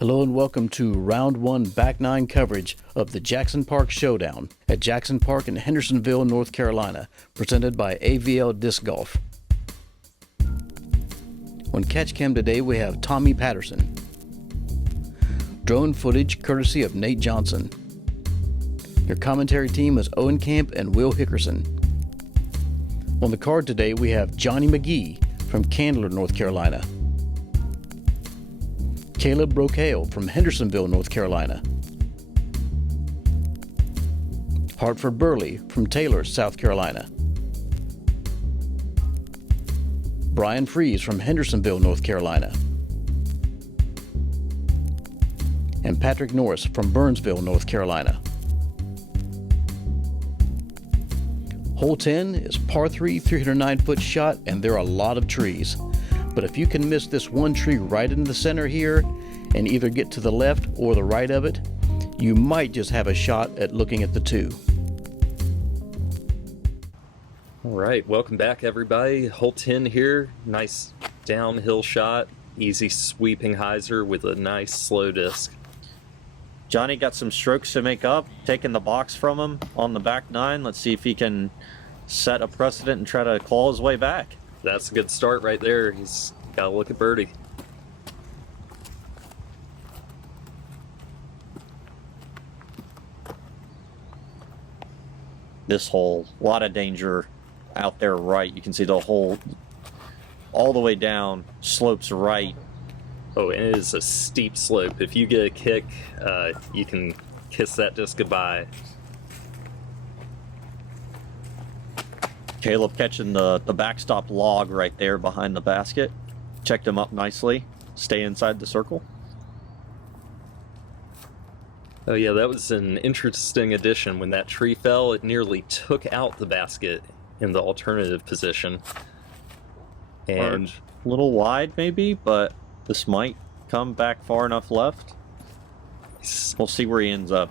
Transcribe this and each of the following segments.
Hello and welcome to Round 1 Back 9 coverage of the Jackson Park Showdown at Jackson Park in Hendersonville, North Carolina, presented by AVL Disc Golf. On Catch Cam today we have Tommy Patterson. Drone footage courtesy of Nate Johnson. Your commentary team is Owen Camp and Will Hickerson. On the card today we have Johnny McGee from Candler, North Carolina. Caleb Brocaille from Hendersonville, North Carolina. Hartford Berley from Taylor, South Carolina. Bryan from Hendersonville, North Carolina. And Patrick Norris from Burnsville, North Carolina. Hole 10 is par 3, 309-foot shot, and there are a lot of trees. But if you can miss this one tree right in the center here and either get to the left or the right of it, you might just have a shot at looking at the two. All right, welcome back everybody. Hole 10 here, nice downhill shot, easy sweeping hyzer with a nice slow disc. Johnny got some strokes to make up, taking the box from him on the back nine. Let's see if he can set a precedent and try to claw his way back. That's a good start right there. He's got to look at birdie. This hole, a lot of danger out there right. You can see the hole all the way down, slopes right. Oh, and it is a steep slope. If you get a kick, you can kiss that disc goodbye. Caleb catching the backstop log right there behind the basket. Checked him up nicely. Stay inside the circle. Oh yeah, that was an interesting addition. When that tree fell, it nearly took out the basket in the alternative position. And a little wide maybe, but this might come back far enough left. We'll see where he ends up.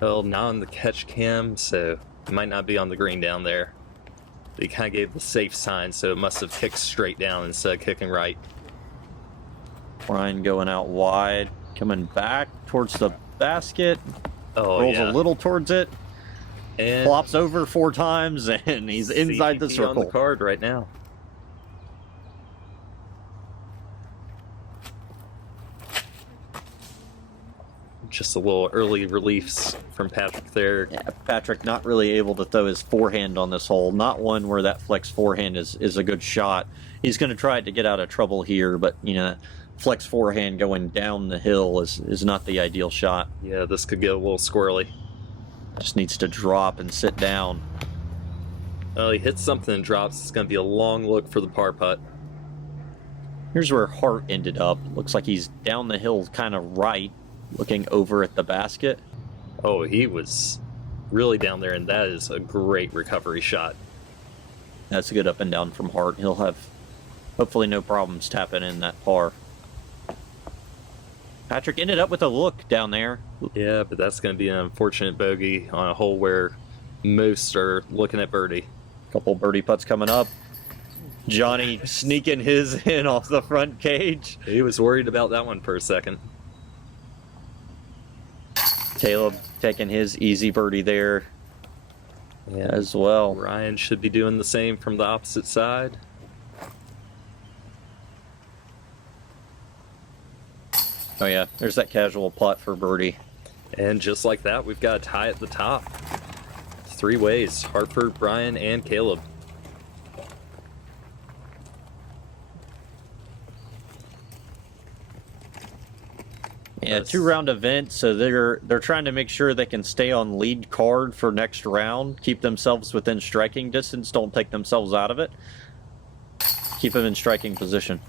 Well, not on the catch cam, so it might not be on the green down there. He kind of gave the safe sign, so it must have kicked straight down instead of kicking right. Bryan going out wide, coming back towards the basket. Oh, rolls yeah. a little towards it, And flops over 4 times, and he's inside the CPP circle. on the card right now. Just a little early reliefs from Patrick there. Yeah, Patrick not really able to throw his forehand on this hole. Not one where that flex forehand is a good shot. He's going to try to get out of trouble here, but you know, flex forehand going down the hill is not the ideal shot. Yeah, this could get a little squirrely. Just needs to drop and sit down. Well, he hits something and drops. It's going to be a long look for the par putt. Here's where Hart ended up. Looks like he's down the hill kind of right, looking over at the basket. Oh, he was really down there, and that is a great recovery shot. That's a good up and down from Hart. He'll have hopefully no problems tapping in that par. Patrick ended up with a look down there. Yeah, but that's going to be an unfortunate bogey on a hole where most are looking at birdie. Couple birdie putts coming up. Johnny sneaking his in off the front cage. He was worried about that one for a second. Caleb taking his easy birdie there as well. Ryan should be doing the same from the opposite side. Oh yeah, there's that casual putt for birdie. And just like that, we've got a tie at the top. 3 ways, Hartford, Bryan, and Caleb. Yeah, 2-round event, so they're trying to make sure they can stay on lead card for next round, keep themselves within striking distance, don't take themselves out of it. Keep them in striking position.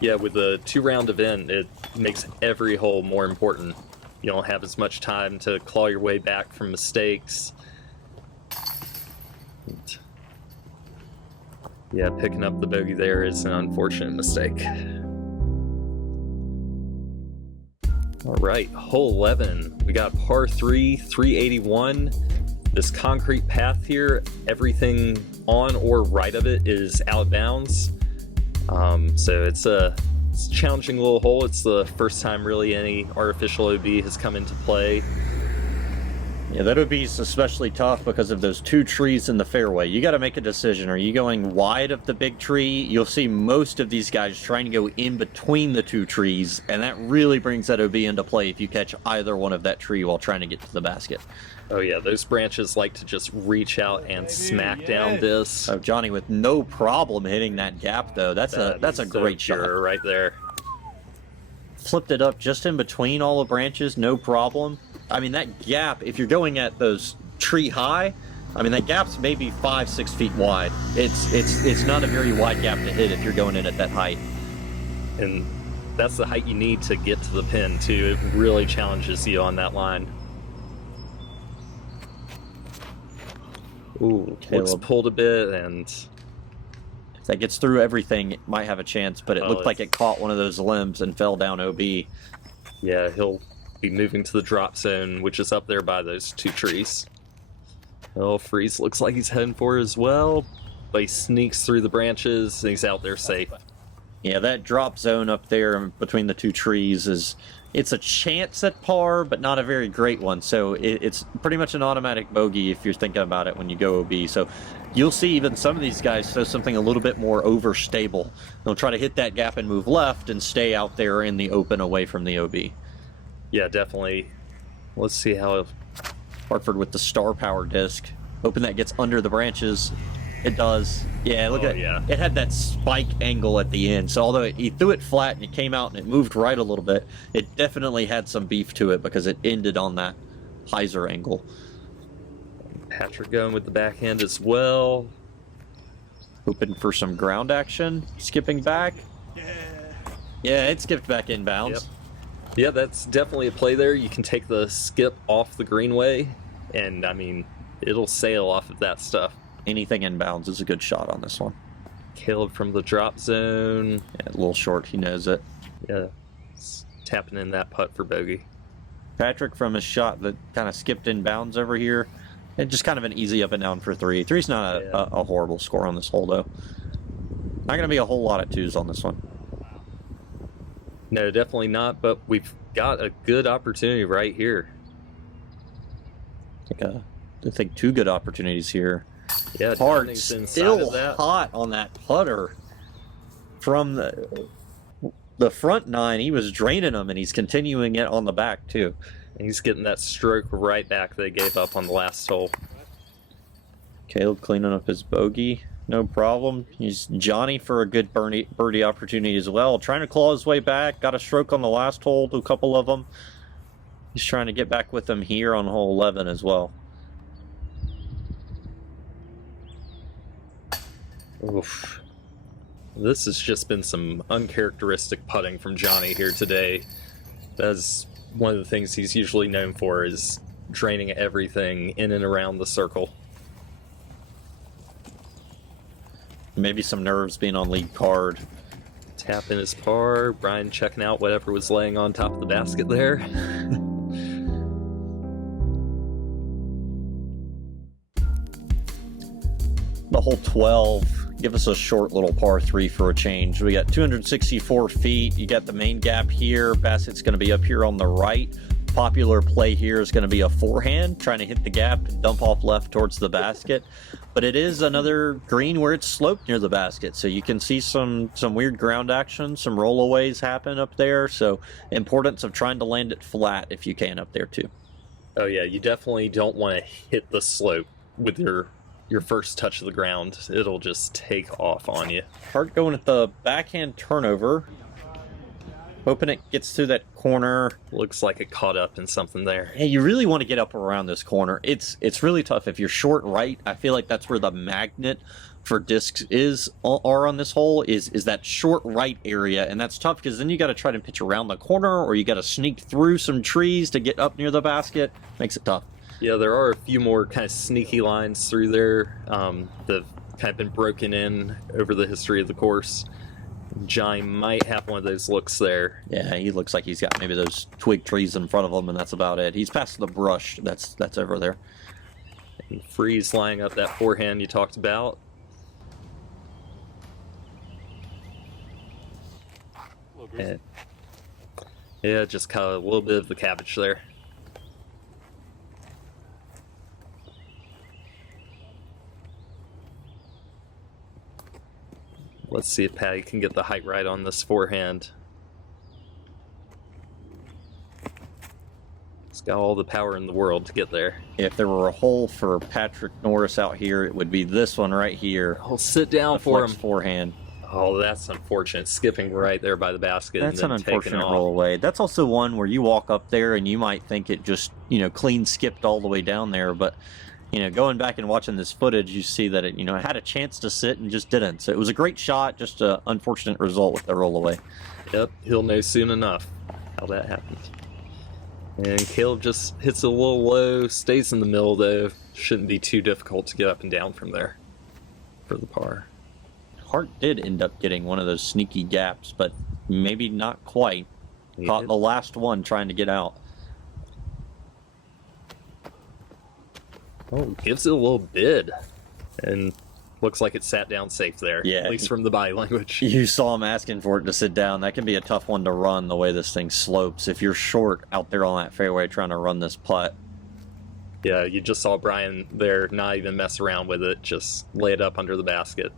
Yeah, with a 2-round event, it makes every hole more important. You don't have as much time to claw your way back from mistakes. Yeah, picking up the bogey there is an unfortunate mistake. All right, hole 11. We got par 3, 381. This concrete path here, everything on or right of it is out of bounds. So it's a It's a challenging little hole. It's the first time really any artificial OB has come into play. Yeah, that would be especially tough because of those two trees in the fairway. You got to make a decision. Are you going wide of the big tree? You'll see most of these guys trying to go in between the two trees, and that really brings that OB into play if you catch either one of that tree while trying to get to the basket. Oh yeah, those branches like to just reach out and smack down this. Oh, Johnny with no problem hitting that gap though. That's a great shot right there. Flipped it up just in between all the branches, no problem. I mean, that gap, if you're going at those tree high, I mean, that gap's maybe 5-6 feet wide. It's not a very wide gap to hit if you're going in at that height. And that's the height you need to get to the pin too. It really challenges you on that line. Ooh, looks pulled a bit, and if that gets through everything, it might have a chance, but it looked like it caught one of those limbs and fell down OB. Yeah, he'll be moving to the drop zone, which is up there by those two trees. Oh, Freeze looks like he's heading for it as well, but he sneaks through the branches and he's out there safe. Yeah, that drop zone up there between the two trees it's a chance at par, but not a very great one. So it's pretty much an automatic bogey if you're thinking about it when you go OB. So you'll see even some of these guys throw something a little bit more overstable. They'll try to hit that gap and move left and stay out there in the open away from the OB. Yeah, definitely. Let's see how... Hartford with the star power disc. Hoping that gets under the branches. It does. Yeah, look at yeah. It had that spike angle at the end. So although he threw it flat and it came out and it moved right a little bit, it definitely had some beef to it because it ended on that hyzer angle. Patrick going with the backhand as well. Hoping for some ground action. Skipping back. Yeah, it skipped back inbounds. Yep. Yeah, that's definitely a play there. You can take the skip off the greenway, and I mean, it'll sail off of that stuff. Anything inbounds is a good shot on this one. Caleb from the drop zone. Yeah, a little short, he knows it. Yeah, tapping in that putt for bogey. Patrick from his shot that kind of skipped inbounds over here. And just kind of an easy up and down for three. Three's not a horrible score on this hole, though. Not going to be a whole lot of twos on this one. No, definitely not, but we've got a good opportunity right here. I think two good opportunities here. Yeah, Hard, still hot on that putter. From the front nine, he was draining them, and he's continuing it on the back, too. He's getting that stroke right back they gave up on the last hole. Caleb cleaning up his bogey. No problem. He's Johnny for a good birdie opportunity as well. Trying to claw his way back. Got a stroke on the last hole to a couple of them. He's trying to get back with them here on hole 11 as well. Oof. This has just been some uncharacteristic putting from Johnny here today. That's one of the things he's usually known for, is draining everything in and around the circle. Maybe some nerves being on lead card. Tap in his par. Bryan checking out whatever was laying on top of the basket there. The hole 12. Give us a short little par 3 for a change. We got 264 feet. You got the main gap here. Basket's going to be up here on the right. Popular play here is going to be a forehand, trying to hit the gap and dump off left towards the basket. But it is another green where it's sloped near the basket, so you can see some weird ground action, some rollaways happen up there. So importance of trying to land it flat if you can up there too. Oh yeah, you definitely don't want to hit the slope with your first touch of the ground. It'll just take off on you. Hart going at the backhand turnover. Hoping it gets to that corner. Looks like it caught up in something there. Hey, you really want to get up around this corner. It's really tough. If you're short right, I feel like that's where the magnet for discs are on this hole, is that short right area. And that's tough because then you got to try to pitch around the corner, or you got to sneak through some trees to get up near the basket. Makes it tough. Yeah, there are a few more kind of sneaky lines through there that have kind of been broken in over the history of the course. Johnny might have one of those looks there. Yeah, he looks like he's got maybe those twig trees in front of him, and that's about it. He's past the brush that's over there. And Freeze lining up that forehand you talked about. And yeah, just cut a little bit of the cabbage there. Let's see if Patty can get the height right on this forehand. He's got all the power in the world to get there. If there were a hole for Patrick Norris out here, it would be this one right here. I'll sit down for him. Forehand. Oh, that's unfortunate. Skipping right there by the basket. That's and then an unfortunate taking roll off. away. That's also one where you walk up there and you might think it just, clean skipped all the way down there. But, going back and watching this footage, you see that it, had a chance to sit and just didn't. So it was a great shot, just an unfortunate result with the roll away. Yep, he'll know soon enough how that happened. And Caleb just hits a little low, stays in the middle though. Shouldn't be too difficult to get up and down from there for the par. Hart did end up getting one of those sneaky gaps, but maybe not quite. He Caught did. the last one trying to get out. Oh, gives it a little bid. And looks like it sat down safe there. Yeah. At least from the body language. You saw him asking for it to sit down. That can be a tough one to run the way this thing slopes. If you're short out there on that fairway trying to run this putt. Yeah, you just saw Bryan there not even mess around with it. Just lay it up under the basket.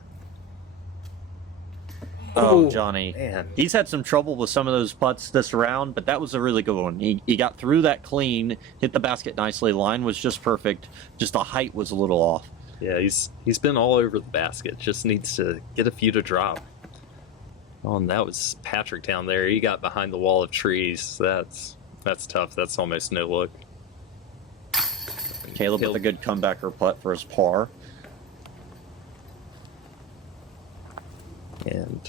Oh, Oh, Johnny. man. He's had some trouble with some of those putts this round, but that was a really good one. He got through that clean, hit the basket nicely. Line was just perfect. Just the height was a little off. Yeah, he's been all over the basket. Just needs to get a few to drop. Oh, and that was Patrick down there. He got behind the wall of trees. That's tough. That's almost no look. Caleb with a good comebacker putt for his par. And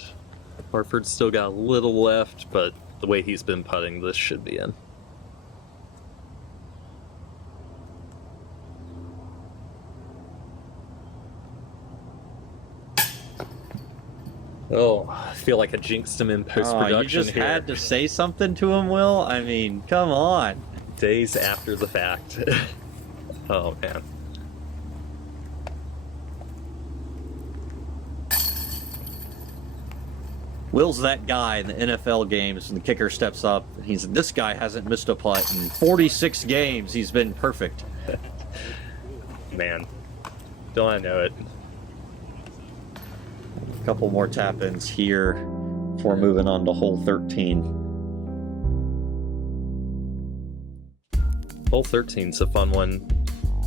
Hartford's still got a little left, but the way he's been putting, this should be in. Oh, I feel like I jinxed him in post-production you just here. had to say something to him, Will? I mean, come on. Days after the fact. Oh, man. Will's that guy in the NFL games, and the kicker steps up. And this guy hasn't missed a putt in 46 games. He's been perfect. Man. Don't I know it. A couple more tap-ins here before moving on to hole 13. Hole 13's a fun one.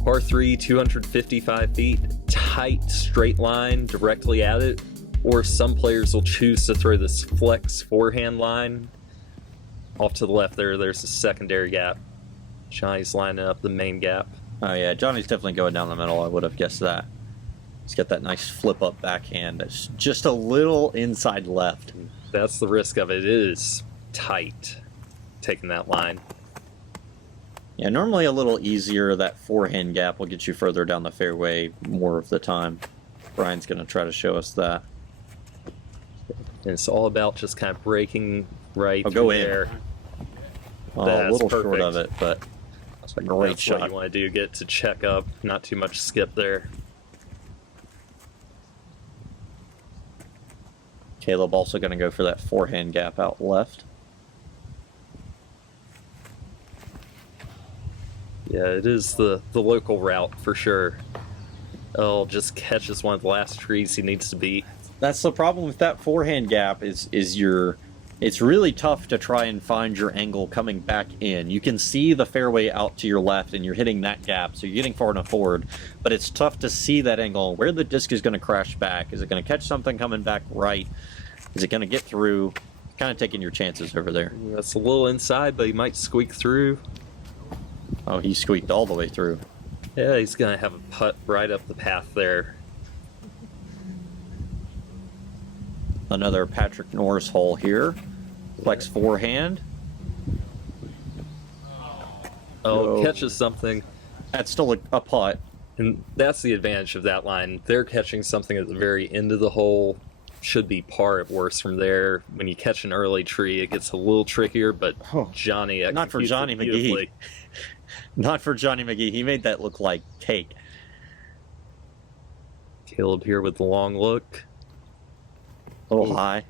Par 3, 255 feet, tight straight line directly at it, or some players will choose to throw this flex forehand line. Off to the left there's a secondary gap. Johnny's lining up the main gap. Oh yeah, Johnny's definitely going down the middle. I would have guessed that. He's got that nice flip-up backhand that's just a little inside left. That's the risk of it. It is tight, taking that line. Yeah, normally a little easier. That forehand gap will get you further down the fairway more of the time. Brian's going to try to show us that. And it's all about just kind of breaking right Oh, through go in. there. A That's little short perfect. of it, but it's a great That's shot. what you want to do, get to check up, not too much skip there. Caleb also going to go for that forehand gap out left. Yeah, it is the local route for sure. Oh, just catches one of the last trees he needs to beat. That's the problem with that forehand gap is it's really tough to try and find your angle coming back in. You can see the fairway out to your left and you're hitting that gap, so you're getting far enough forward, but it's tough to see that angle, where the disc is going to crash back. Is it going to catch something coming back right? Is it going to get through? Kind of taking your chances over there. That's a little inside, but he might squeak through. Oh, he squeaked all the way through. Yeah, he's going to have a putt right up the path there. Another Patrick Norris hole here. Flex forehand. Oh, No. catches something. That's still a putt. And that's the advantage of that line. They're catching something at the very end of the hole. Should be par at worst from there. When you catch an early tree, it gets a little trickier, but Oh, Johnny executes not for Johnny it McGee. beautifully. Not for Johnny McGee. He made that look like cake. Caleb here with the long look. A little high.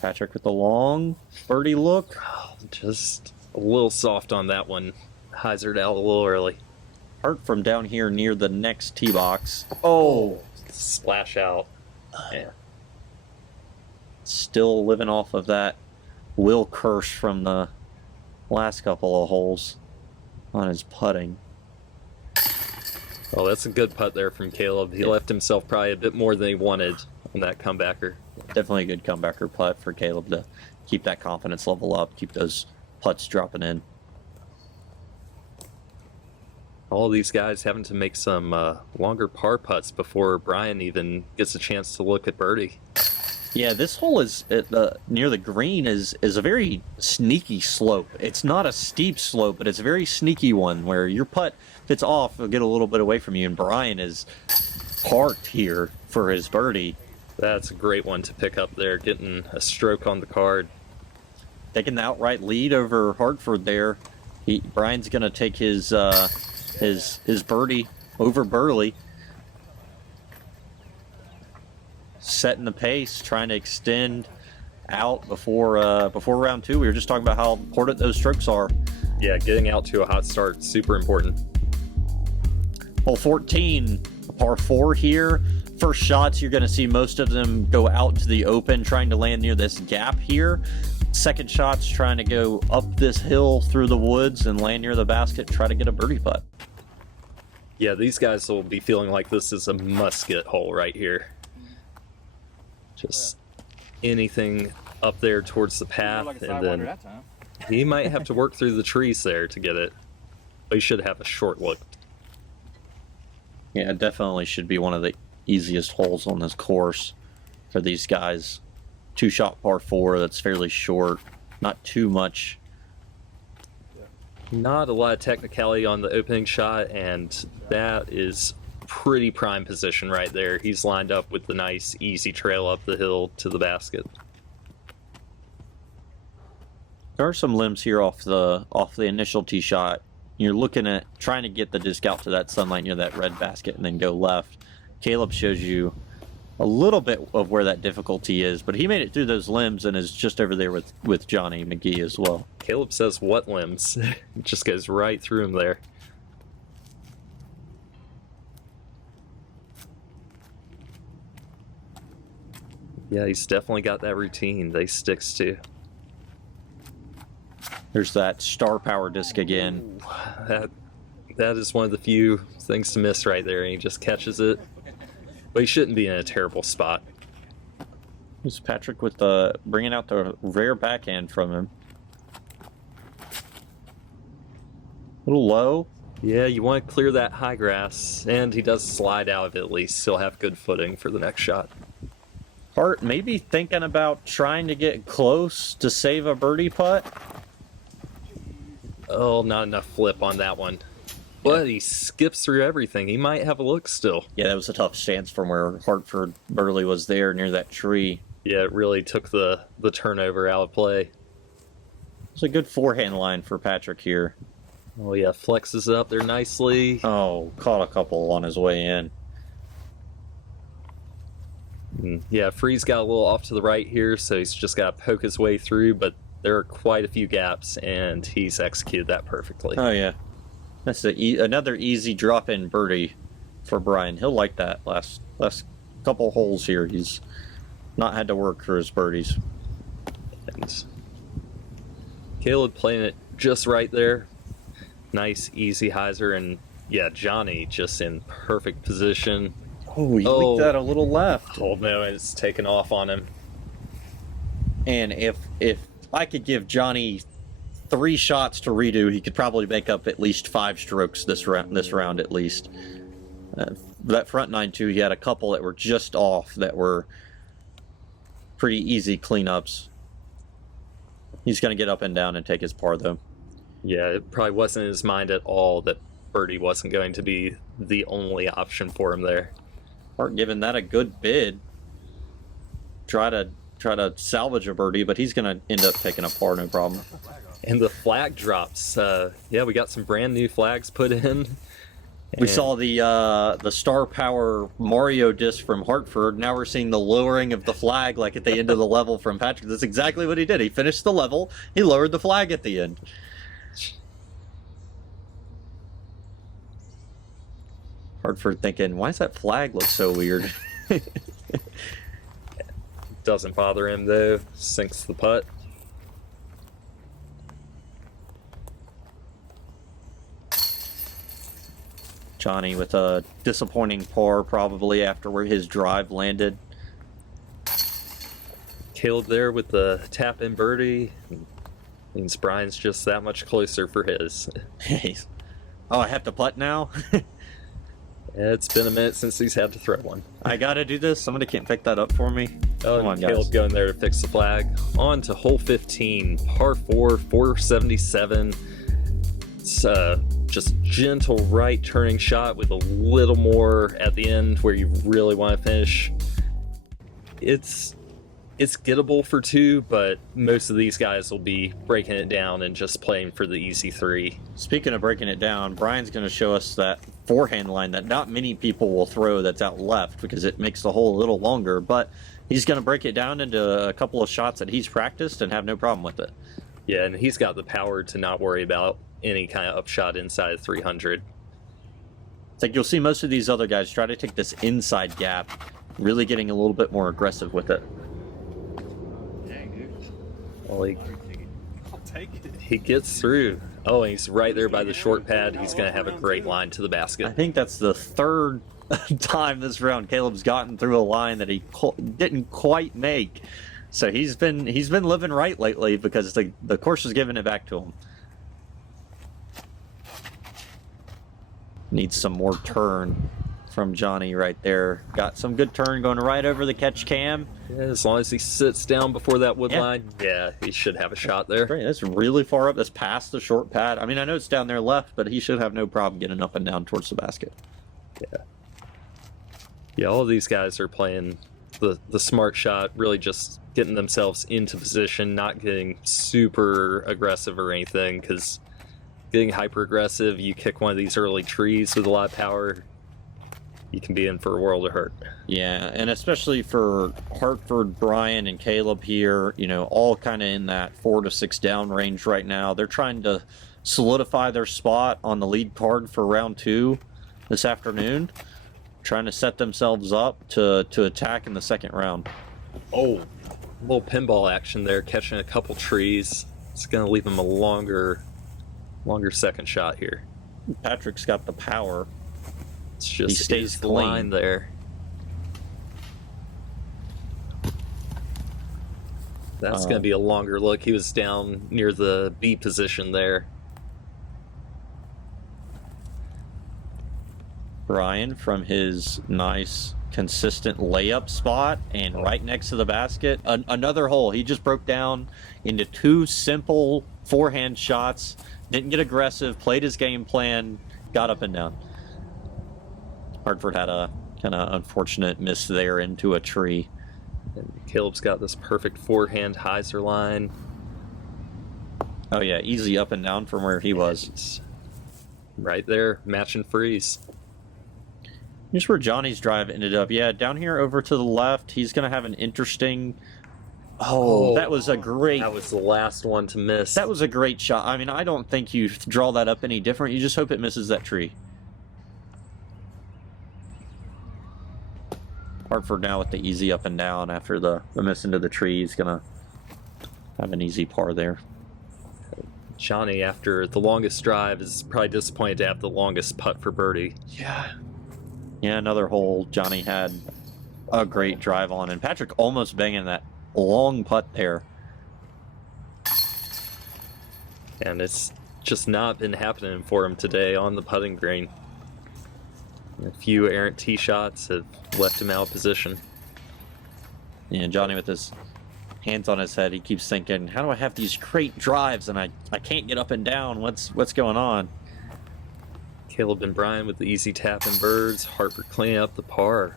Patrick with the long birdie look. Just a little soft on that one. Hyzered out a little early. Hart from down here near the next tee box. Oh! Splash out. Yeah. Still living off of that Will curse from the last couple of holes on his putting. Oh, that's a good putt there from Caleb. He left himself probably a bit more than he wanted on that comebacker. Definitely a good comebacker putt for Caleb to keep that confidence level up, keep those putts dropping in. All these guys having to make some longer par putts before Bryan even gets a chance to look at birdie. Yeah, this hole is near the green is a very sneaky slope. It's not a steep slope, but it's a very sneaky one where your putt, if it's off, it'll get a little bit away from you, and Bryan is parked here for his birdie. That's a great one to pick up there, getting a stroke on the card. Taking the outright lead over Hartford there. Bryan's going to take his birdie over Berley. Setting the pace, trying to extend out before round two. We were just talking about how important those strokes are. Yeah, getting out to a hot start, super important. Hole 14, a par 4 here. First shots, you're going to see most of them go out to the open, trying to land near this gap here. Second shots, trying to go up this hill through the woods and land near the basket, try to get a birdie putt. Yeah, these guys will be feeling like this is a must-get hole right here. Just anything up there towards the path, and then he might have to work through the trees there to get it. But he should have a short look. Yeah, it definitely should be one of the easiest holes on this course for these guys. 2-shot par 4 that's fairly short, not too much. Not a lot of technicality on the opening shot, and that is pretty prime position right there. He's lined up with the nice easy trail up the hill to the basket. There are some limbs here off the initial tee shot. You're looking at trying to get the disc out to that sunlight near that red basket and then go left. Caleb shows you a little bit of where that difficulty is, but he made it through those limbs and is just over there with Johnny McGee as well. Caleb says what limbs? It just goes right through him there. Yeah, he's definitely got that routine that he sticks to. There's that star power disc again. That is one of the few things to miss right there, and he just catches it. But he shouldn't be in a terrible spot. Here's Patrick with bringing out the rare backhand from him. A little low. Yeah, you want to clear that high grass, and he does slide out of it at least. He'll have good footing for the next shot. Hart maybe thinking about trying to get close to save a birdie putt. Oh, not enough flip on that one. But he skips through everything. He might have a look still. Yeah, that was a tough stance from where Hartford Berley was there near that tree. Yeah, it really took the turnover out of play. It's a good forehand line for Patrick here. Oh yeah, flexes it up there nicely. Oh, caught a couple on his way in. Yeah, Free's got a little off to the right here, so he's just got to poke his way through, but there are quite a few gaps, and he's executed that perfectly. Oh yeah. That's another easy drop-in birdie for Bryan. He'll like that last couple holes here. He's not had to work for his birdies. And Caleb playing it just right there. Nice, easy hyzer, and yeah, Johnny just in perfect position. Oh, he leaked that a little left. Oh no, it's taken off on him. And if I could give Johnny 3 shots to redo, he could probably make up at least 5 strokes this round at least. That front 9 too, he had a couple that were just off that were pretty easy cleanups. He's going to get up and down and take his par though. Yeah, it probably wasn't in his mind at all that birdie wasn't going to be the only option for him there. Hart giving that a good bid. Try to salvage a birdie, but he's going to end up taking a par, no problem. And the flag drops. Yeah, we got some brand new flags put in. We saw the Star Power Mario disc from Hartford. Now we're seeing the lowering of the flag like at the end of the level from Patrick. That's exactly what he did. He finished the level. He lowered the flag at the end. Hartford thinking, why does that flag look so weird? Doesn't bother him though. Sinks the putt. Johnny with a disappointing par probably after where his drive landed. Caleb there with the tap in birdie. Means Bryan's just that much closer for his. Oh, I have to putt now? It's been a minute since he's had to throw one. I gotta do this? Somebody can't pick that up for me? Oh, Come on, Caleb guys. going there to fix the flag. On to hole 15, par 4, 477. It's just gentle right turning shot with a little more at the end where you really want to finish. It's gettable for 2, but most of these guys will be breaking it down and just playing for the easy 3. Speaking of breaking it down, Brian's going to show us that forehand line that not many people will throw that's out left because it makes the hole a little longer, but he's going to break it down into a couple of shots that he's practiced and have no problem with it. Yeah, and he's got the power to not worry about any kind of upshot inside of 300. It's like you'll see most of these other guys try to take this inside gap, really getting a little bit more aggressive with it. Well, he gets through. Oh, and he's right there by the short pad. He's going to have a great line to the I basket. think that's the third time this round Caleb's gotten through a line that he didn't quite make. So he's been living right lately because the course is giving it back to him. Needs some more turn from Johnny right there. Got some good turn going right over the catch cam. Yeah, as long as he sits down before that wood Yeah. line, yeah, he should have a shot there. Great. That's really far up. That's past the short pad. I mean, I know it's down there left, but he should have no problem getting up and down towards the basket. Yeah, all of these guys are playing the smart shot, really just getting themselves into position, not getting super aggressive or anything, because getting hyper aggressive, you kick one of these early trees with a lot of power, you can be in for a world of hurt. Yeah, and especially for Hartford, Bryan, and Caleb here, you know, all kind of in that 4 to 6 down range right now. They're trying to solidify their spot on the lead card for round 2 this afternoon, trying to set themselves up to attack in the second round. Oh, a little pinball action there, catching a couple trees. It's going to leave him a longer second shot here. Patrick's got the power. It's just He stays the clean. line there. That's going to be a longer look. He was down near the B position there. Bryan from his nice consistent layup spot and right next to the basket. Another hole. He just broke down into 2 simple forehand shots, didn't get aggressive, played his game plan, got up and down. Hartford had a kind of unfortunate miss there into a tree. And Caleb's got this perfect forehand hyzer line. Oh yeah, easy up and down from where he was. It's right there, match and freeze. Here's where Johnny's drive ended up. Yeah, down here over to the left, he's going to have an interesting... Oh, that was a great... That was the last one to miss. That was a great shot. I mean, I don't think you draw that up any different. You just hope it misses that tree. Hartford now with the easy up and down after the miss into the tree. He's going to have an easy par there. Johnny, after the longest drive, is probably disappointed to have the longest putt for birdie. Yeah. Yeah, another hole Johnny had a great drive on. And Patrick almost banging that long putt there. And it's just not been happening for him today on the putting green. A few errant tee shots have left him out of position. Yeah, Johnny with his hands on his head, he keeps thinking, how do I have these great drives and I can't get up and down? What's going on? Caleb and Bryan with the easy tap and birds. Hartford cleaning up the par.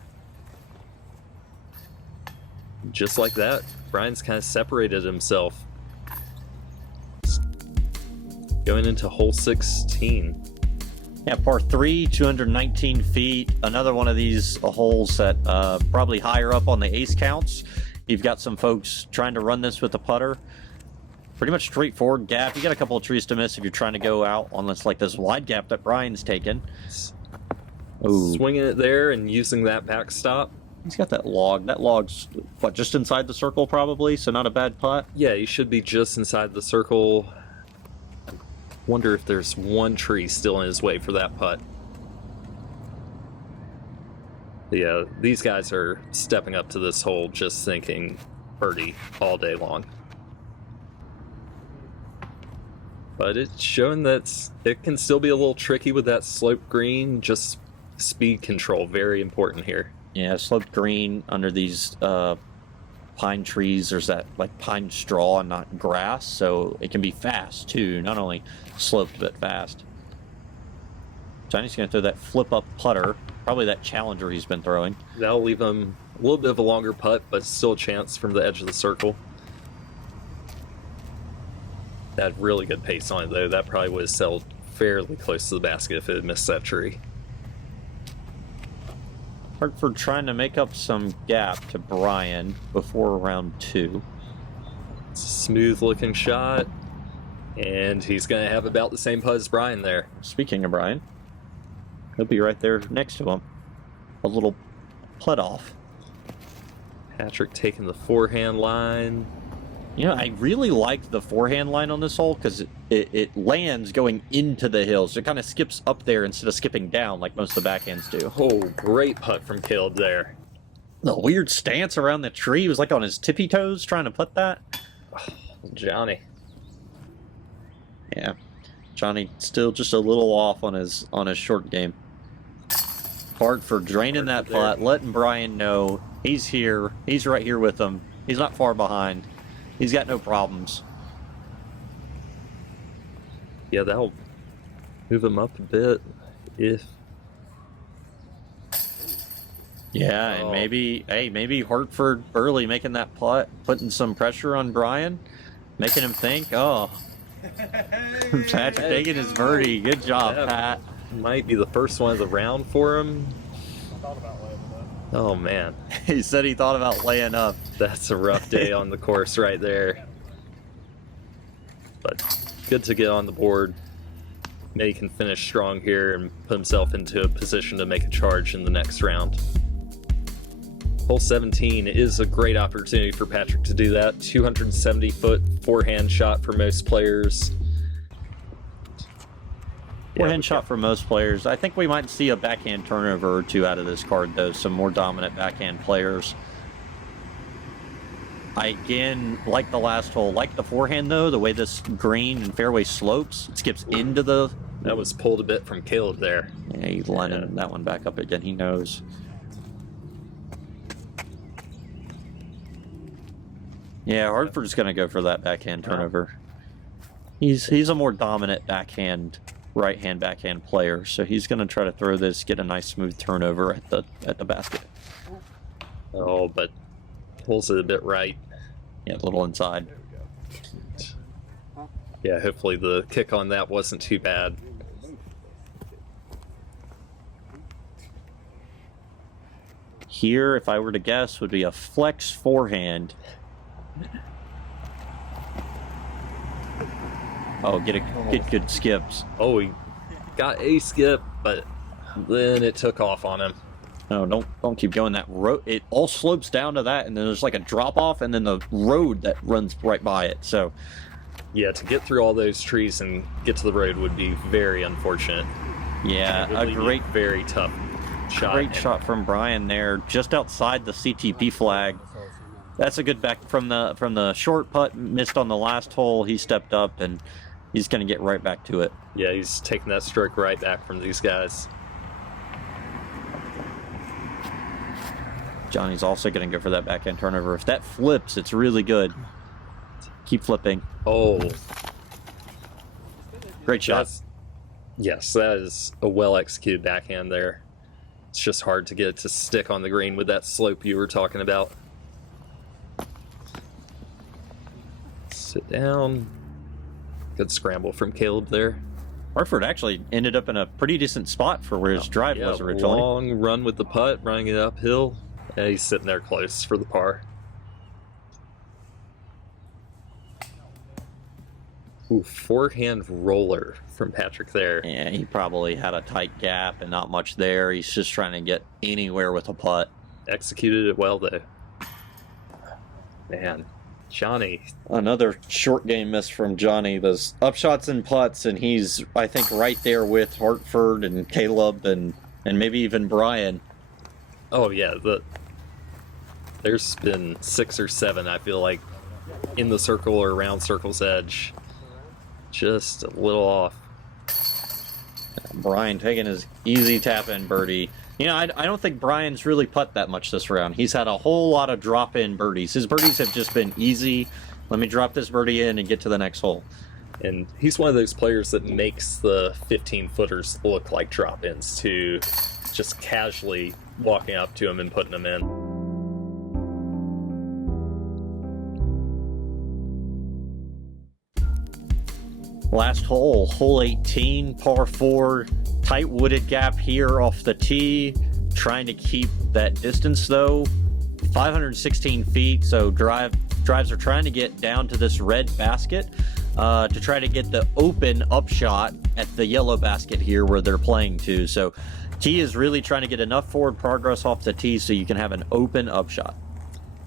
Just like that, Bryan's kind of separated himself. Going into hole 16. Yeah, par 3, 219 feet. Another one of these holes that probably higher up on the ace counts. You've got some folks trying to run this with a putter. Pretty much straightforward gap. You got a couple of trees to miss if you're trying to go out on this wide gap that Bryan's taken. Ooh. Swinging it there and using that backstop. He's got that log. That log's, what, just inside the circle probably, so not a bad putt? Yeah, he should be just inside the circle. Wonder if there's one tree still in his way for that putt. Yeah, these guys are stepping up to this hole just thinking birdie all day long. But it's showing that it can still be a little tricky with that slope green. Just speed control, very important here. Yeah, sloped green under these pine trees. There's that pine straw and not grass, so it can be fast too. Not only sloped but fast. Johnny's gonna throw that flip up putter, probably that Challenger he's been throwing. That'll leave him a little bit of a longer putt, but still a chance from the edge of the circle. That had really good pace on it though. That probably would have settled fairly close to the basket if it had missed that tree. Hartford trying to make up some gap to Bryan before round 2. Smooth looking shot, and he's going to have about the same putt as Bryan there. Speaking of Bryan, he'll be right there next to him. A little putt off. Patrick taking the forehand line. You know, I really like the forehand line on this hole because it lands going into the hill. So it kind of skips up there instead of skipping down like most of the backhands do. Oh, great putt from Caleb there. The weird stance around the tree. He was like on his tippy toes trying to putt that. Oh, Johnny. Yeah. Johnny still just a little off on his short game. Hartford draining that putt, letting Bryan know he's here. He's right here with him. He's not far behind. He's got no problems. Yeah, that'll move him up a bit if... Yeah, and maybe Hartford Berley making that putt, putting some pressure on Bryan, making him think, oh, Patrick taking his birdie. Good job, Pat. Might be the first one of the round for him. Oh, man. He said he thought about laying up. That's a rough day on the course right there. But good to get on the board. Maybe he can finish strong here and put himself into a position to make a charge in the next round. Hole 17 is a great opportunity for Patrick to do that. 270-foot forehand shot for most players. Forehand shot for most players. I think we might see a backhand turnover or two out of this card, though. Some more dominant backhand players. I, again, like the last hole. Like the forehand, though, the way this green and fairway slopes. It skips into the... That was pulled a bit from Caleb there. Yeah, he's lining that one back up again. He knows. Yeah, Hartford's going to go for that backhand turnover. He's a more dominant backhand... right-hand backhand player, so he's going to try to throw this, get a nice smooth turnover at the basket. Oh, but pulls it a bit right. Yeah, a little inside. Yeah, hopefully the kick on that wasn't too bad. Here, if I were to guess, would be a flex forehand. Oh, get good skips. Oh, he got a skip, but then it took off on him. No, don't keep going that road. It all slopes down to that, and then there's like a drop off, and then the road that runs right by it. So, yeah, to get through all those trees and get to the road would be very unfortunate. Yeah, a great, very tough shot. Great shot from Bryan there, just outside the CTP flag. That's a good back from the short putt missed on the last hole. He stepped up and he's going to get right back to it. Yeah, he's taking that stroke right back from these guys. Johnny's also going to go for that backhand turnover. If that flips, it's really good. Keep flipping. Oh. Great shot. Yes, that is a well-executed backhand there. It's just hard to get it to stick on the green with that slope you were talking about. Sit down. Good scramble from Caleb there. Hartford actually ended up in a pretty decent spot for where his drive was originally. Long run with the putt, running it uphill. Yeah, he's sitting there close for the par. Ooh, forehand roller from Patrick there. Yeah, he probably had a tight gap and not much there. He's just trying to get anywhere with a putt. Executed it well, though. Man, Johnny. Another short game miss from Johnny. Those upshots and putts, and he's, I think, right there with Hartford and Caleb and maybe even Bryan. Oh, yeah. There's been 6 or 7, I feel like, in the circle or around circle's edge. Just a little off. Bryan taking his easy tap-in birdie. You know, I don't think Bryan's really putt that much this round. He's had a whole lot of drop-in birdies. His birdies have just been easy. Let me drop this birdie in and get to the next hole. And he's one of those players that makes the 15-footers look like drop-ins, too. Just casually walking up to him and putting them in. Last hole, hole 18, par 4, tight wooded gap here off the tee. Trying to keep that distance though. 516 feet, so drives are trying to get down to this red basket to try to get the open upshot at the yellow basket here where they're playing to. So tee is really trying to get enough forward progress off the tee so you can have an open upshot.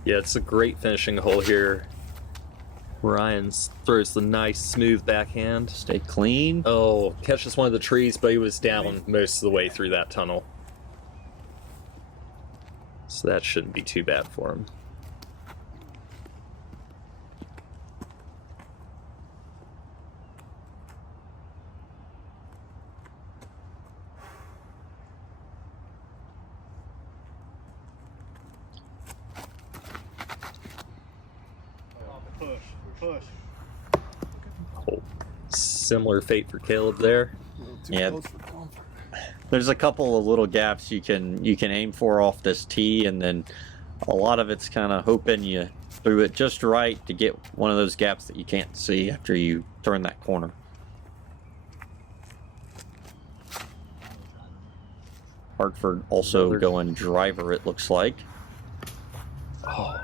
Yeah, it's a great finishing hole here. Ryan throws the nice smooth backhand. Stay clean. Oh, catches one of the trees, but he was down most of the way through that tunnel. So that shouldn't be too bad for him. Push. Oh, similar fate for Caleb there. Yeah. There's a couple of little gaps you can aim for off this tee, and then a lot of it's kind of hoping you threw it just right to get one of those gaps that you can't see after you turn that corner. Hartford also going driver, it looks like. Oh,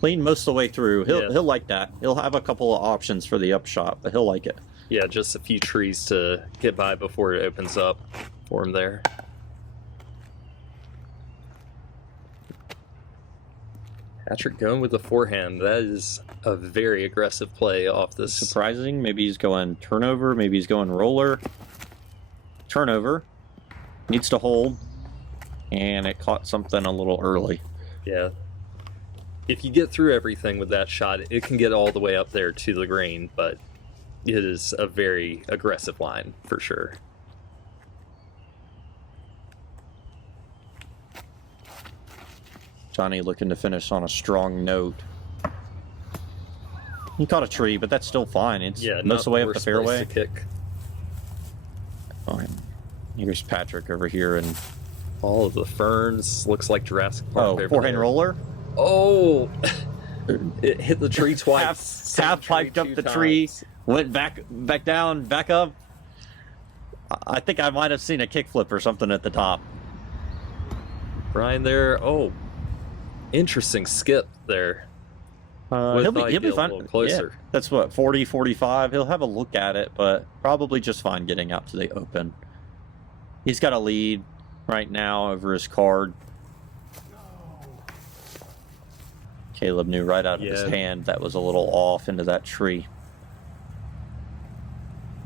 Clean most of the way through. He'll like that. He'll have a couple of options for the upshot, but he'll like it. yeah, just a few trees to get by before it opens up for him there. Patrick going with the forehand. That is a very aggressive play off this. Surprising. Maybe he's going turnover. Maybe he's going roller. Turnover. Needs to hold. And it caught something a little early. Yeah. If you get through everything with that shot, it can get all the way up there to the green, but it is a very aggressive line for sure. Johnny looking to finish on a strong note. He caught a tree, but that's still fine. It's most of the way up the fairway. To kick. Oh, here's Patrick over here, and All of the ferns. Looks like Jurassic Park. over forehand there. roller. Oh! It hit the tree twice. Half piped up the tree, went back down, back up. I think I might have seen a kickflip or something at the top. Bryan there. Oh, interesting skip there. He'll be a fine. little closer. Yeah, that's what, 40, 45. He'll have a look at it, but probably just fine getting out to the open. He's got a lead right now over his card. Caleb knew right out of his hand that was a little off into that tree.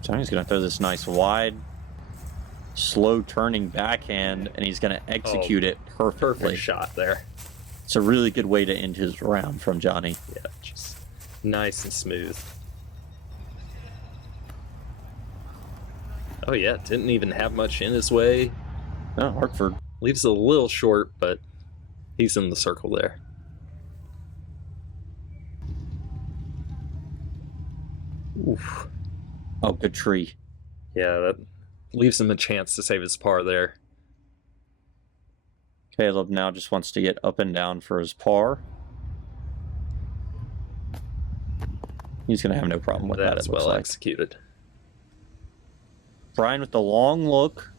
Johnny's going to throw this nice wide, slow turning backhand, and he's going to execute it perfectly. Perfect shot there. It's a really good way to end his round from Johnny. Yeah, just nice and smooth. Oh yeah, didn't even have much in his way. No, Hartford. Leaves a little short, but he's in the circle there. Oof. Oh, good tree. Yeah, that leaves him a chance to save his par there. Caleb now just wants to get up and down for his par. He's going to have no problem with that, That's it looks well like. executed. Bryan with the long look.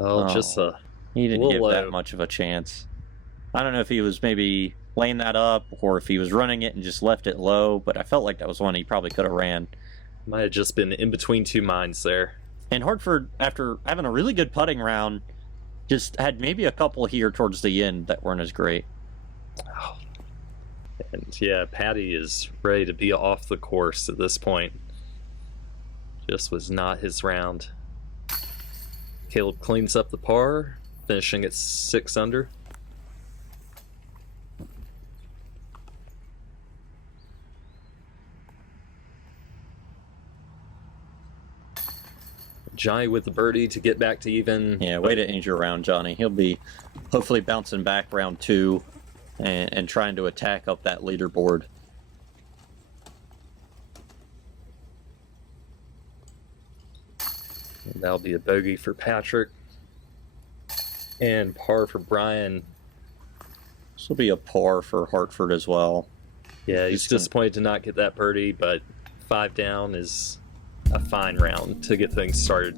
Oh, just a He didn't little give that low. much of a chance. I don't know if he was maybe laying that up or if he was running it and just left it low, but I felt like that was one he probably could have ran. Might have just been in between two minds there. And Hartford, after having a really good putting round, just had maybe a couple here towards the end that weren't as great. Oh. And yeah, Patty is ready to be off the course at this point. Just was not his round. Caleb cleans up the par, finishing at 6 under. Johnny with the birdie to get back to even. Yeah, way to injure round Johnny. He'll be hopefully bouncing back round 2 and trying to attack up that leaderboard. And that'll be a bogey for Patrick. And par for Bryan. This will be a par for Hartford as well. Yeah, he's disappointed to not get that birdie, but 5 down is a fine round to get things started.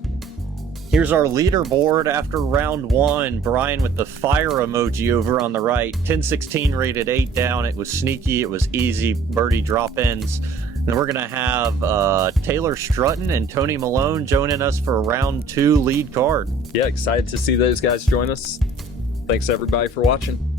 Here's our leaderboard after round 1. Bryan with the fire emoji over on the right. 10-16 rated, 8 down. It was sneaky. It was easy birdie drop-ins. And we're going to have Taylor Strutton and Tony Malone joining us for round 2 lead card. Yeah, excited to see those guys join us. Thanks everybody for watching.